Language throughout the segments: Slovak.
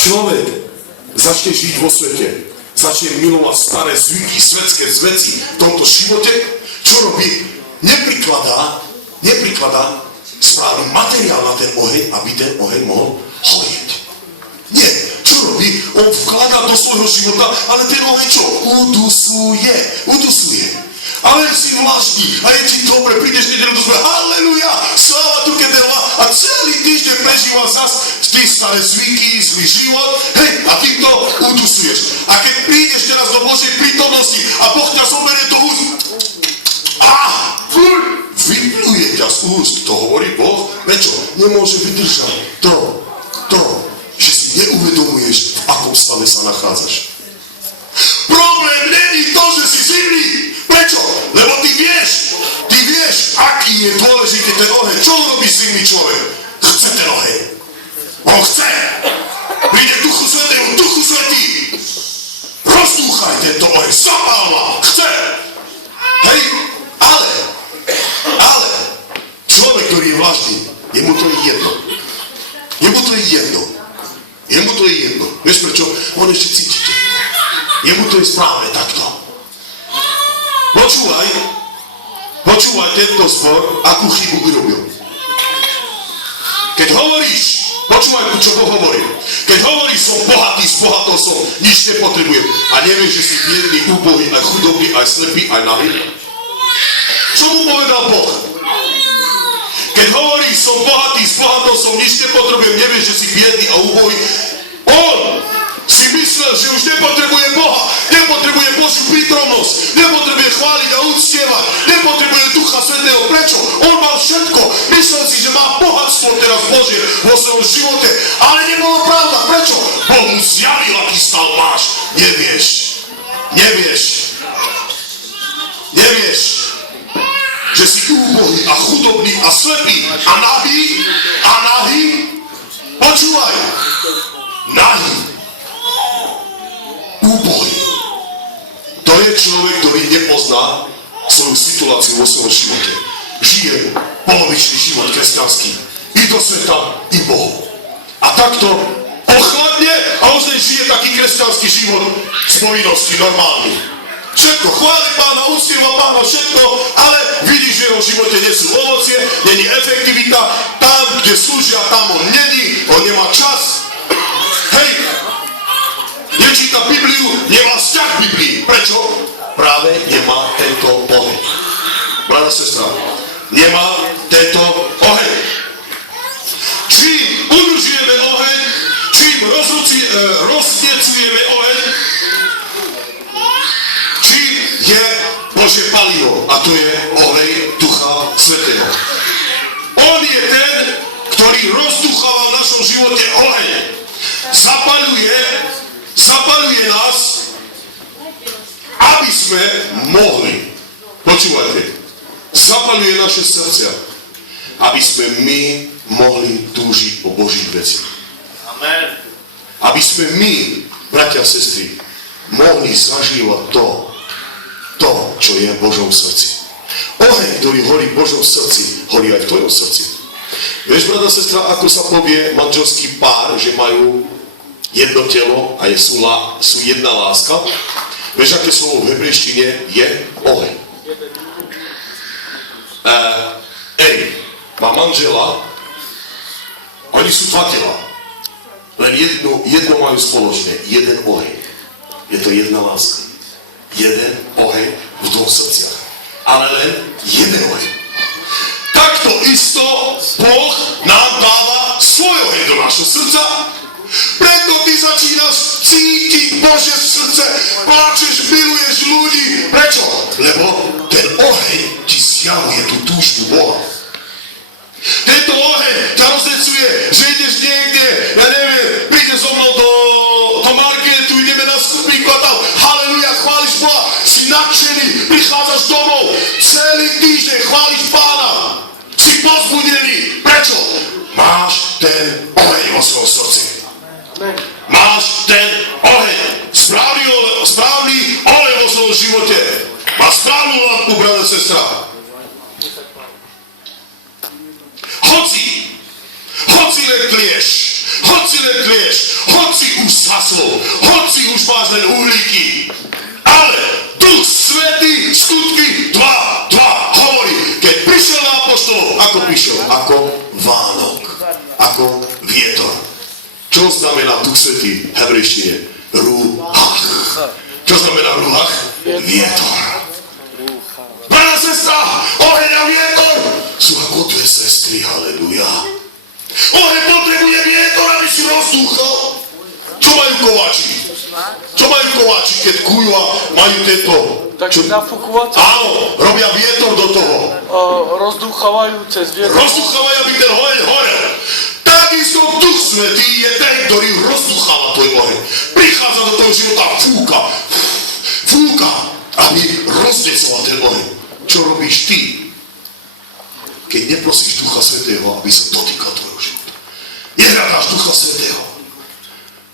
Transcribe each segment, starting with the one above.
človek začne žiť vo svete, začne milovať staré zvyky, svetské veci v tomto živote, čo robí? Neprikladá správny materiál na ten oheň, aby ten oheň mohol horieť. Nie, čo robí? On vkladá do svojho života, ale ten oheň čo? Udusuje. Ale si vlastní a je ti dobre, prídeš nedelu do svojho, halleluja, sláva tu kedela a celý týždeň prežíva zas ty staré zvyky, zlý život, hej, a ty to udusuješ. A keď prídeš teraz do Božej prítomnosti a Boh ťa zoberie do úst, vypluje ťa z úst, to hovorí Boh, prečo? Nemôže vydržať to, že si neuvedomuješ, v akom stave sa nachádzaš. Problém není to, že si zimný. Prečo? Lebo ty vieš, aký je dôležitý ten oheň. Čo robí zimný človek? Chce ten oheň. On chce. Príde Duchu Svätý. Rozdúchaj tento oheň. Zapál ma. Chce. Hej, ale človek, ktorý je vlažný, jemu to je jedno. Vieš prečo? On ešte cítite. Jemu to je správne takto. Počúvaj tento zbor, akú chybu urobil. Keď hovoríš, počúvaj, čo Boh hovorí. Keď hovoríš, som bohatý, zbohatol som, nič nepotrebujem. A nevieš, že si biedný, úbohý, aj chudobný, aj slepý, aj nahý. Čo mu povedal Boh? Keď hovoríš, som bohatý, zbohatol som, nič nepotrebujem, nevieš, že si biedný a úbohý. On si myslel, že už nepotrebuje Boha, nepotrebuje Božiu prítomnosť, nepotrebuje chváliť a uctievať, nepotrebuje Ducha Svätého. Prečo? On mal všetko. Myslel si, že má bohatstvo teraz Božie vo svojom živote, ale nebolo pravda. Prečo? Boh mu zjavil, aký stav máš. Nevieš, že si úbohý a chudobný a slepý a nahý. Počúvaj. Nahý. Úbohý. To je človek, ktorý nepozná svoju situáciu vo svojom živote. Žije polovičný život kresťanský. I do sveta, i Bohu. A takto ochladne a ozaj žije taký kresťanský život z povinnosti normálny. Všetko, chváli Pána, uctieva Pána, všetko, ale vidíš, že v jeho živote nie sú ovocie, není efektivita, tam, kde slúžia, tam on není, on nemá čas. Hej, nečíta Bibliu, nemá vzťah k Biblii. Prečo? Práve nemá tento oheň. Brada, sestra, nemá tento oheň. Čím udržujeme oheň, čím roznecujeme oheň, čím je Božie palivo, a to je olej Ducha Svätého. On je ten, ktorý rozducháva v našom živote oheň. Zapaľuje nás, aby sme mohli, počúvajte, zapaľuje naše srdcia, aby sme my mohli túžiť po Božích veciach. Amen. Aby sme my, bratia a sestry, mohli zažívať to, čo je v Božom srdci. Oheň, ktorý horí v Božom srdci, horí aj v tvojom srdci. Vieš, brada, sestra, ako sa povie manželský pár, že majú jedno telo a sú jedna láska? Vieš, aké slovo v hebrejštine je oheň? Erik má manžela, oni sú dva tela. Len jedno majú spoločné, jeden oheň. Je to jedna láska. Jeden oheň v dvoch srdciach. Ale len jeden oheň. Takto isto Boh nám dáva svoj oheň do našho srdca. Preto ty začínaš cítiť Božie srdce, pláčeš, miluješ ľudí. Prečo? Lebo ten oheň ti zjavuje tú túžbu Boha. Tento oheň ťa roznecuje, že ideš niekde, ja neviem, prídeš so mnou do marketu, ideme na skupinku a tam, haleluja, chváliš Boha, si nadšený, prichádzaš domov, celý týždeň chváliš Pána, si povzbudený. Prečo? Máš ten oheň vo svojom srdci. Máš ten oheň, správny oheň vo svojom živote. Má správnu lampu, brada, sestra. Hoci len tlieš, hoci zhaslo, hoci už máš len uhlíky. Ale Duch Svätý, skutky 2:2 hovorí, keď prišiel na apoštolov, ako prišiel? Ako Vánok, ako vietor. Čo znamená Duch Svätý v hebrejštine? Ruach. Čo znamená ruach? Vietor. Brata, sestra, oheň a vietor sú ako dve sestry, haleluja. Oheň potrebuje vietor, aby si rozdúchal. Čo majú kováči? Čo majú kováči, keď kujú a majú tieto? Tak nafúkovať? Áno, robia vietor do toho. Rozdúchavajú cez vietor. Rozdúchavajú, aby ten oheň horel. Takisto Duch Svätý je ten, ktorý rozdúcháva tvoj oheň. Prichádza do toho života, fúka, aby roznecoval ten oheň. Čo robíš ty, keď neprosíš Ducha Svätého, aby sa dotýkal tvojho života? Nehľadáš Ducha Svätého.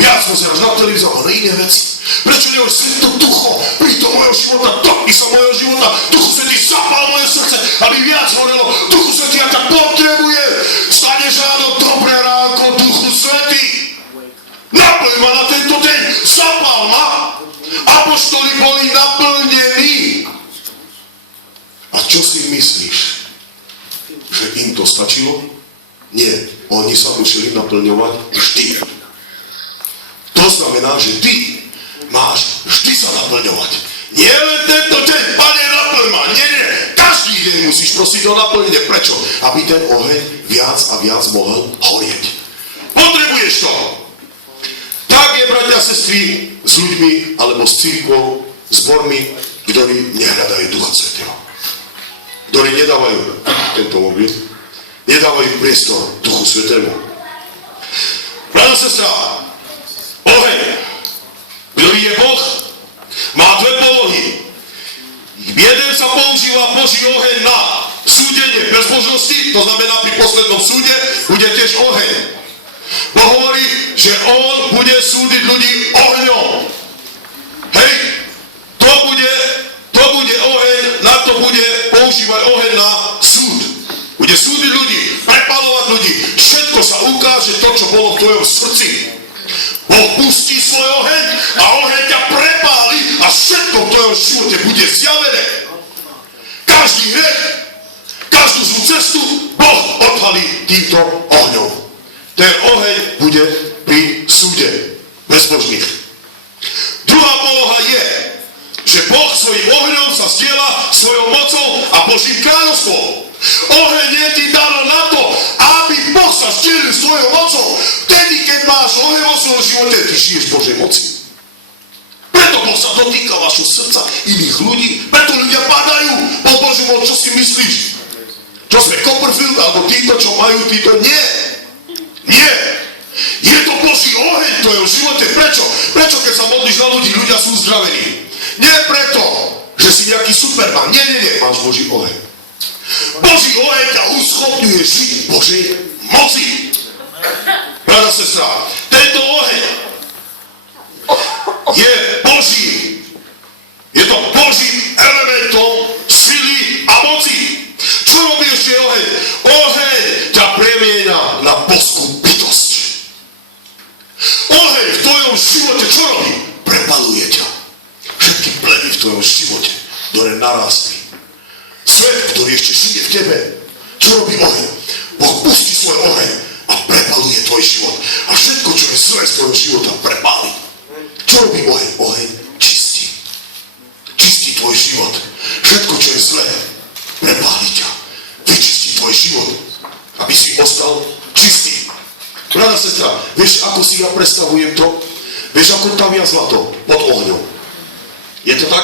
Viac pozeráš na televízor a na iné veci. Prečo nehoď Svätý Ducho, príď do mojho života, dotkni sa mojho života, Duchu Svätý zapál moje srdce, aby viac horelo. Duchu Svätý, ja ťa potrebujem. Staneš ráno, dobré ránko, Duchu Svätý. Naplň ma na tento deň, zapál ma. Apoštoli boli naplnení. A čo si myslíš? Že im to stačilo? Nie, oni sa museli naplňovať vždy. To znamená, že ty máš vždy sa naplňovať. Nie len tento deň, Pane, naplň ma. Nie. Každý deň musíš prosiť o naplnenie. Prečo? Aby ten oheň viac a viac mohol horieť. Potrebuješ to. Tak je, bratia a sestry, s ľuďmi, alebo s cirkvou, zbormi, ktorí nehľadajú Ducha Svätého. Ktorí nedávajú tento mobil, nedávajú priestor Duchu Svätému. Bratia a sestra, oheň, ktorý je Boh, má dve polohy. Jeden sa používa Boží oheň na súdenie bezbožnosti, to znamená pri poslednom súde bude tiež oheň. Boh hovorí, že on bude súdiť ľudí ohňom. Hej, to bude oheň, na to bude používať oheň na súd. Bude súdiť ľudí, prepalovať ľudí. Všetko sa ukáže to, čo bolo v tvojom srdci. Boh pustí svoj oheň a oheň ťa prepáli a všetko v tvojom živote bude zjavené. Každý hriech, každú zlú cestu Boh odhalí týmto ohňom. Ten oheň bude pri súde bezbožných. Druhá poloha je, že Boh svojím ohňom sa zdieľa svojou mocou a Božím kráľovstvom. Oheň je ti dano na to, aby Boh sa zdieľil svojou mocou. Vtedy, keď máš oheň vo svojom živote, ty žiješ Božej moci. Preto Boh sa dotýka vašho srdca, iných ľudí, preto ľudia padajú pod Božiu moc. Čo si myslíš? Čo sme Copperfield, alebo títo, čo majú, títo? Nie. Nie. Je to Boží oheň v tvojom živote. Prečo? Prečo, keď sa modlíš na ľudí, ľudia sú uzdravení? Nie preto, že si nejaký superman. Nie. Máš Boží oheň. Boží oheň ťa uschopňuje žiť v Božej moci. Brata, sestra, tento oheň je Boží. Je to Božím elementom sily a moci. Čo robí ešte oheň? Oheň ťa premieňa na boskú bytosť. Oheň v tvojom živote čo robí? Prepaluje ťa. Všetky pleny v tvojom živote, ktoré narástli. Svet, ktorý ešte žije v tebe. Čo robí oheň? Boh pustí svoj oheň a prepaluje tvoj život. A všetko, čo je zlé z tvojho života, prepáli. Čo robí oheň? Oheň čistí. Čistí tvoj život. Všetko, čo je zlé, prepáli ťa. Vyčistí tvoj život, aby si ostal čistý. Brada, sestra, vieš, ako si ja predstavujem to? Vieš, ako tavia zlato pod ohňom? Je to tak?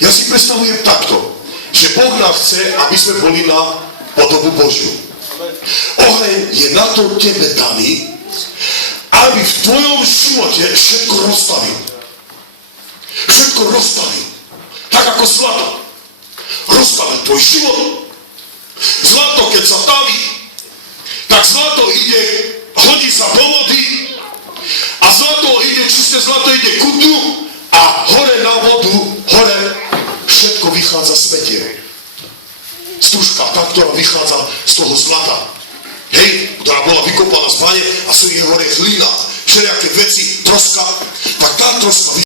Ja si predstavujem takto, že Boh nás chce, aby sme boli na podobu Božiu. Oheň je na to tebe daný, aby v tvojom živote všetko rozstavil. Všetko rozstavil. Tak ako zlato. Rozstavil tvoj život. Zlato, keď sa taví, tak zlato ide, hodí sa do vody a zlato ide, čisté zlato ide ku dnu a hore na vodu, hore všetko vychádza z petie. Stužka, tá, ktorá vychádza z toho zlata. Hej, ktorá bola vykopaná z bane a sú jej hore hlina, všelijaké veci, troska, tak tá troska